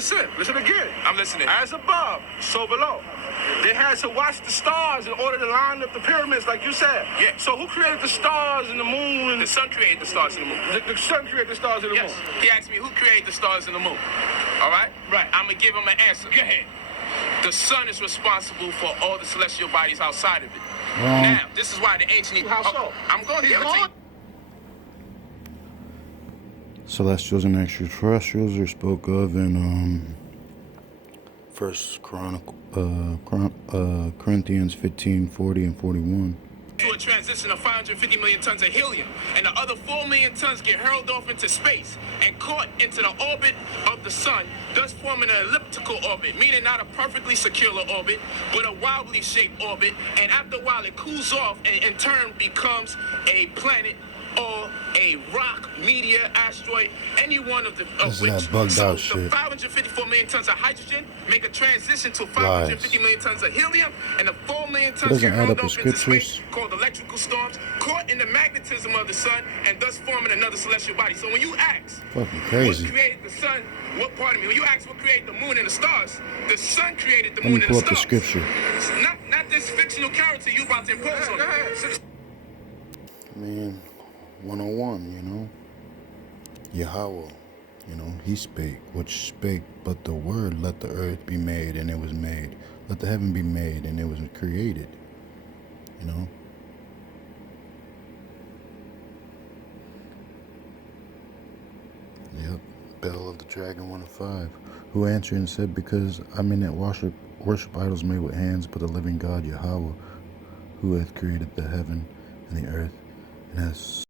Listen again. I'm listening. As above, so below. They had to watch the stars in order to line up the pyramids, like you said. Yeah. So who created the stars and the moon? The sun created the stars and the moon. The sun created the stars and the Yes. moon. He asked me who created the stars and the moon. All right? Right. I'm going to give him an answer. Go ahead. The sun is responsible for all the celestial bodies outside of it. Wrong. Now, this is why the ancient... How so? I'm going to... Celestials and extraterrestrials are spoke of in First Corinthians 15, 40 and 41. To a transition of 550 million tons of helium, and the other 4 million tons get hurled off into space and caught into the orbit of the sun, thus forming an elliptical orbit, meaning not a perfectly circular orbit, but a wildly shaped orbit, and after a while it cools off and in turn becomes a planet or a rock, meteor, asteroid, any one of This is which. that bugged So out the shit. 554 million tons of hydrogen make a transition to 550 million tons of helium, and the 4 million tons doesn't get add hurled up off with into scriptures. space, called electrical storms, caught in the magnetism of the sun, and thus forming another celestial body. So when you ask, Fucking crazy. what created the sun? Pardon me. When you ask what created the moon and the stars, the sun created the Let me moon and pull the up the stars. scripture. Not this fictional character you about to impose on it. I mean, 101, you know. Yahweh, you know, he spake, which spake, but the word, let the earth be made, and it was made. Let the heaven be made, and it was created, you know. Yep, Bell of the Dragon 1 of 5, who answered and said, because I mean that worship idols made with hands, but the living God, Yahweh, who hath created the heaven and the earth, and has